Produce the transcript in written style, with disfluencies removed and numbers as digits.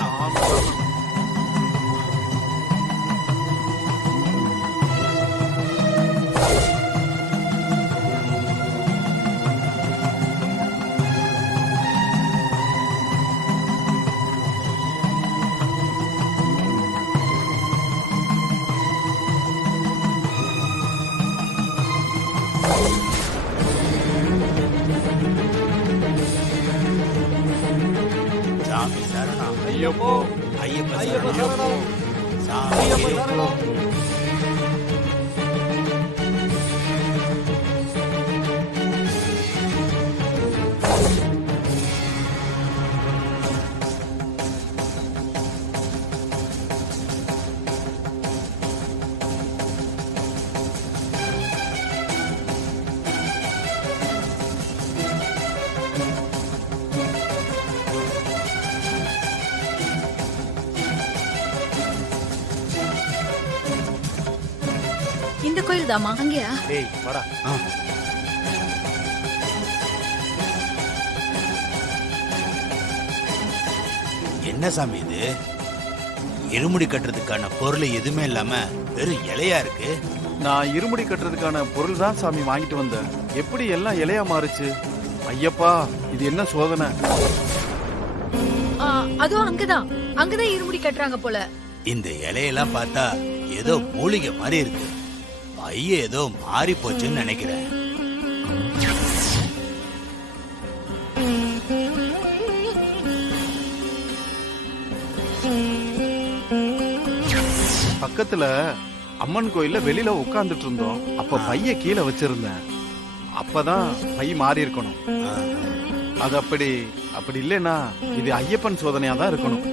சரணம். சாமி சரணம். ஐயப்போ ஐயப்ப ஐயப்ப சரணம். சரணம். சாமி ஐயப்ப சரணம். இந்த கோயில் தாமா அங்கேயா? டேய் வாடா. ஆ. என்ன சாமி இது? இருமுடி கட்டுறதுக்கான பொருள் எதுவுமே இல்லாம வெறும் இலையா இருக்கு. நான் இருமுடி கட்டுறதுக்கான பொருள் தான் சாமி வாங்கிட்டு வந்தேன். எப்படி எல்லாம் இலையா மாறுச்சு? ஐயப்பா இது என்ன சோதனை? அதுவும் அங்கதான் இருமுடி கட்டுறாங்க போல. இந்த இலையெல்லாம் பார்த்தா ஏதோ மூலிகை மாதிரி இருக்கு. பைய ஏதோ மாறி போச்சுன்னு நினைக்கிறேன். பக்கத்துல அம்மன் கோயில்ல வெளியில உட்கார்ந்துட்டு இருந்தோம். அப்ப பைய கீழே வச்சிருந்தேன். அப்பதான் பை மாறி இருக்கணும். அது அப்படி இல்லைன்னா இது ஐயப்பன் சோதனையா தான் இருக்கணும்.